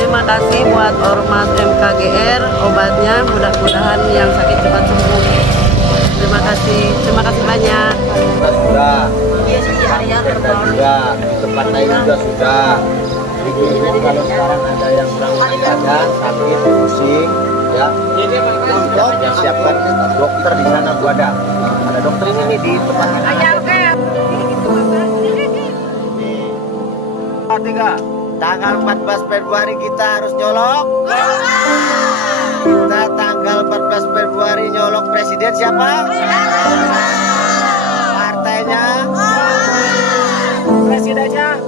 Terima kasih buat Ormas MKGR, obatnya mudah-mudahan yang sakit cepat sembuh. Terima kasih banyak. Sudah, di tempat lain juga sudah. Jadi kalau sekarang ada yang kurang badan, sakit, pusing, ya, siapkan dokter di sana gua ada dokter ini di tempat ini. Tiga. Tanggal 14 Februari kita harus nyolok. Kita tanggal 14 Februari nyolok presiden siapa? Partainya? Presidennya?